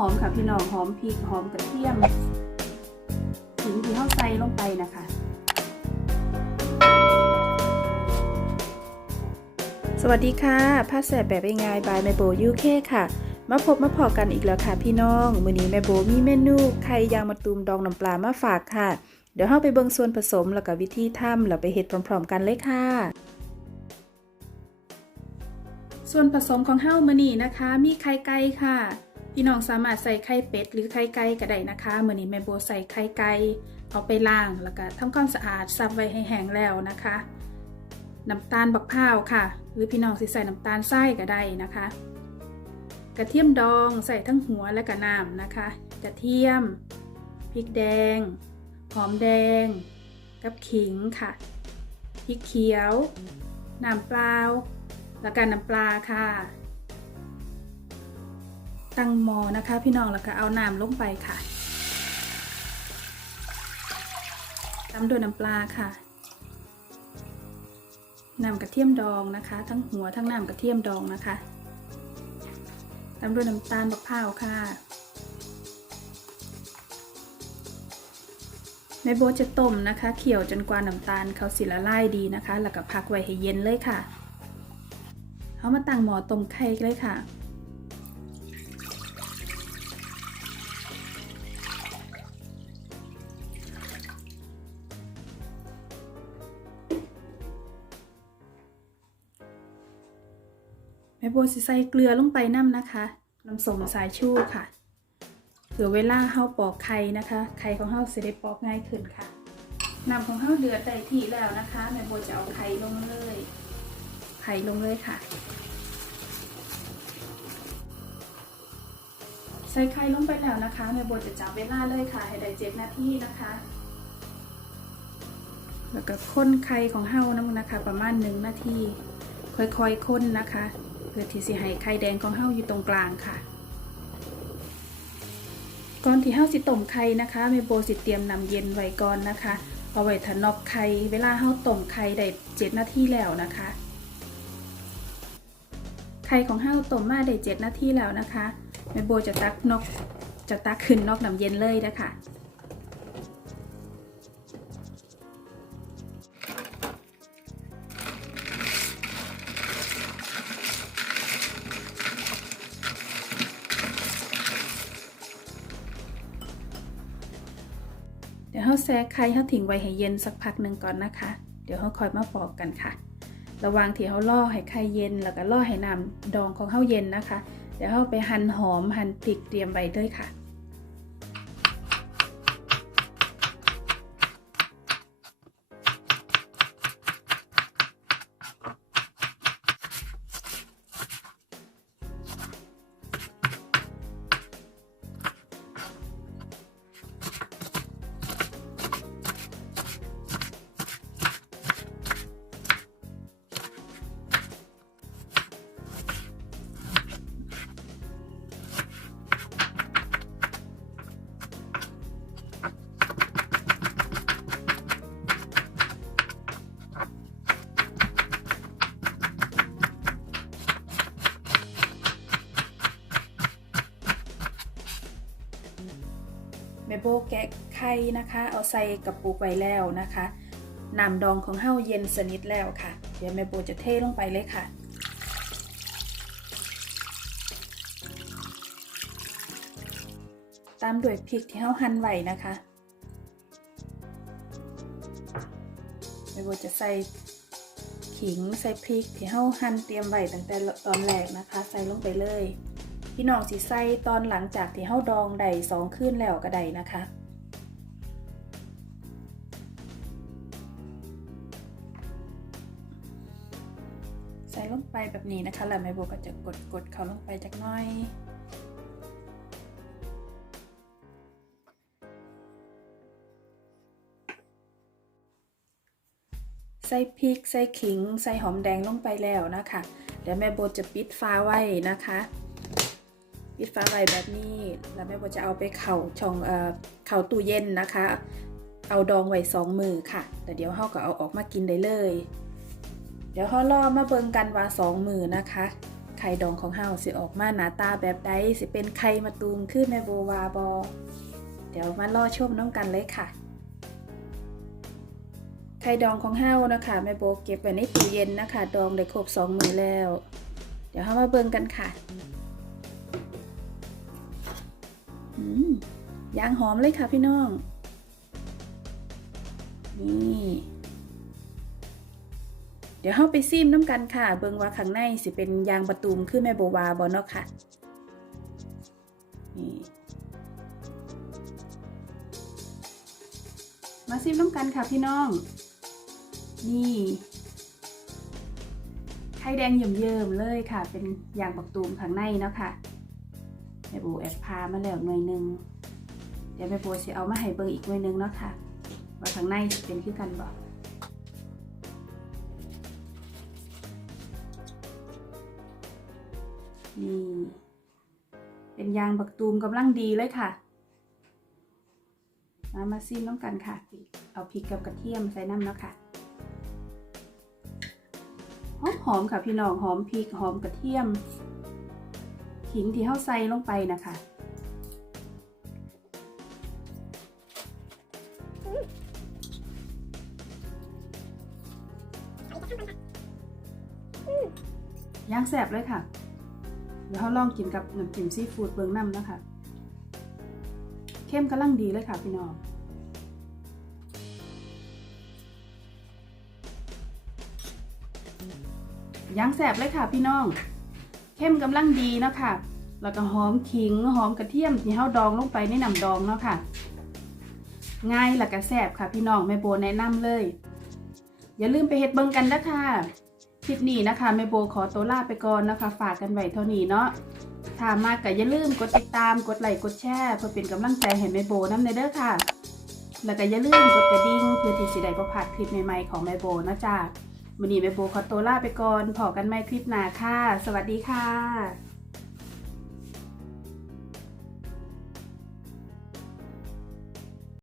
หอมค่ะพี่น้องหอมพริกหอมกระเทียมถึงที่เข้าใส่ลงไปนะคะ สวัสดีค่ะผ้าแสบแบบง่ายบายแมโบยูเคค่ะ มาพบมาพอกันอีกแล้วค่ะพี่น้อง มื้อนี้แมโบมีเมนูไข่ยางมะตูมดองน้ำปลามาฝากค่ะ เดี๋ยวเราไปเบิ่งส่วนผสมแล้วก็วิธีทำแล้วไปเฮ็ดพร้อม ๆ กันเลยค่ะส่วนผสมของเฮ้ามือนี้นะคะ มีไข่ไก่ค่ะ พี่น้องสามารถใส่ไข่เป็ดหรือไข่ไก่ก็ได้นะคะเมือนี้แม่โบใส่ไข่ไก่เอาไปล้างแล้วก็ทำความสะอาดซับไว้ให้แห้งแล้วนะคะน้ำตาลบักพร้าวค่ะ หรือพี่น้องสิใส่น้ำตาลทรายก็ได้นะคะ กระเทียมดองใส่ทั้งหัวและกระน้ำนะคะ กระเทียมพริกแดง หอมแดง กับขิงค่ะพริกเขียวน้ำเปล่าแล้วก็น้ำปลาค่ะ ตั้งหม้อนะคะ พี่น้องแล้วก็เอาน้ำลงไปค่ะตามด้วยน้ำปลาค่ะน้ำกระเทียมดองนะคะ ทั้งหัวทั้งน้ำกระเทียมดองนะคะตามด้วยน้ำตาลมะพร้าวค่ะแม่โบจะต้มนะคะเคี่ยวจนกว่าน้ำตาลเขาสิละลายดีนะคะ แล้วก็พักไว้ให้เย็นเลยค่ะเอามาตั้งหม้อต้มไข่เลยค่ะ ม่โบสิใส่เกลือลงไปน้ำนะคะน้ำส้มสายชูค่ะเผื่อเวลาเฮาปอกไข่นะคะ ไข่ของเฮาสิได้ปอกง่ายขึ้นค่ะน้ำของเฮาเดือดได้ที่แล้วนะคะแม่โบจะเอาไข่ลงเลย ไข่ลงเลยค่ะ ใส่ไข่ลงไปแล้วนะคะแม่โบจะจับเวลาเลยค่ะ ให้ได้เจ็ดนาทีนะคะ แล้วก็ค้นไข่ของเฮาน้ำนะคะ ประมาณหนึ่งนาทีค่อยๆค้นนะคะ พื่อที่สิให้ไข่แดงของเฮาอยู่ตรงกลางค่ะ ก่อนที่เฮาสิต้มไข่นะคะแม่โบสิเตรียมน้ำเย็นไว้ก่อนนะคะ เอาไว้ถนอกไข่เวลาเฮาต้มไข่ได้เจ็ดนาทีแล้วนะคะ ไข่ของเฮาต้มมาได้เจ็ดนาทีแล้วนะคะแม่โบจะตักนอกจะตักขึ้นนอกน้ำเย็นเลยนะคะ แซ่ไข่เฮาทิ้งไว้ให้เย็นสักพักหนึ่งก่อนนะคะ เดี๋ยวเฮาคอยมาปอกกันค่ะ ระหว่างที่เฮาล่อให้ไข่เย็น แล้วก็ล่อให้น้ำดองของเฮาเย็นนะคะ เดี๋ยวเฮาไปหั่นหอมหั่นพริกเตรียมไว้ด้วยค่ะ โบแกะไข่นะคะ เอาใส่กระปุกไว้แล้วนะคะน้ำดองของเฮาเย็นสนิทแล้วค่ะ เดี๋ยวแม่โบจะเทลงไปเลยค่ะ ตามด้วยพริกที่เฮาหั่นไว้นะคะแม่โบจะใส่ขิงใส่พริกที่เฮาหั่นเตรียมไว้ตั้งแต่ตอนแรกนะคะ ใส่ลงไปเลย พี่น้องสิใส่ตอนหลังจากที่เฮาดองได้สองคืนแล้วก็ได้นะคะใส่ลงไปแบบนี้นะคะแล้วแม่โบก็จะกดกดเขาลงไปจักน้อยใส่พริก ใส่ขิง ใส่หอมแดงลงไปแล้วนะคะ เดี๋ยวแม่โบจะปิดฟ้าไว้นะคะ ปิดฟ้าไว้แบบนี้แล้วแม่โบจะเอาไปเข่าช่องเอ่อเข่าตู้เย็นนะคะ เอาดองไว้สองมือค่ะแต่เดี๋ยวเฮาก็เอาออกมากินได้เลย เดี๋ยวเฮารอมาเบิ่งกันว่าสองมือนะคะไข่ดองของเฮาสิออกมาหน้าตาแบบใดสิเป็นไข่มะตูมคือแม่โบวาบอเดี๋ยวมารอชมน้องกันเลยค่ะ ไข่ดองของเฮานะคะแม่โบเก็บไว้ในตู้เย็นนะคะ ดองได้ครบสองมือแล้ว เดี๋ยวเฮามาเบิ่งกันค่ะ ยางหอมเลยค่ะพี่น้อง นี่ เดี๋ยวเฮาไปซิมน้ำกันค่ะ เบิงว่าข้างในสิเป็นยางประตูมคือแม่โบวาบ่เนาะค่ะ นี่ มาซิมน้ำกันค่ะพี่น้อง นี่ไข่แดงเยิ่มๆเลยค่ะ เป็นยางประตูมข้างในเนาะค่ะ แม่โบแอบพามาแล้วหน่วยหนึ่งเดี๋ยวแม่โบสิเอามาให้เบิ่งอีกหน่วยหนึ่งเนาะค่ะ ว่าข้างในเป็นคือกันบ่นี่เป็นยางบักตูมกำลังดีเลยค่ะ มามาซิมน้ำกันค่ะ เอาพริกกับกระเทียมใส่น้ำแล้วค่ะ หอมหอมค่ะพี่น้องหอมพริกหอมกระเทียม ขิงที่เข้าใส่ลงไปนะคะ ย่างแสบเลยค่ะ เดี๋ยวเขาลองกินกับน้ำจิ้มซีฟู้ดเบิงน้ำนะคะ เข้มกำลังดีเลยค่ะพี่น้องย่างแสบเลยค่ะพี่น้อง เข้มกำลังดีเนาะค่ะ แล้วก็หอมขิงหอมกระเทียมที่เฮาดองลงไปในน้ำดองเนาะค่ะ ง่ายแล้วก็แสบค่ะพี่น้องแม่โบแนะนำเลย อย่าลืมไปเฮ็ดเบิ่งกันนะคะคลิปนี้นะคะแม่โบขอตัวลาไปก่อนนะคะ ฝากกันไว้เท่านี้เนาะถ้ามากก็อย่าลืมกดติดตามกดไลค์กดแชร์เพื่อเป็นกำลังใจให้แม่โบน้ำในเด้อค่ะ แล้วก็อย่าลืมกดกระดิ่งเพื่อที่สิได้บ่พลาดคลิปใหม่ๆของแม่โบนะจ๊ะวันนี้แม่โบขอตัวลาไปก่อนพอกันใหม่คลิปหน้าค่ะ สวัสดีค่ะ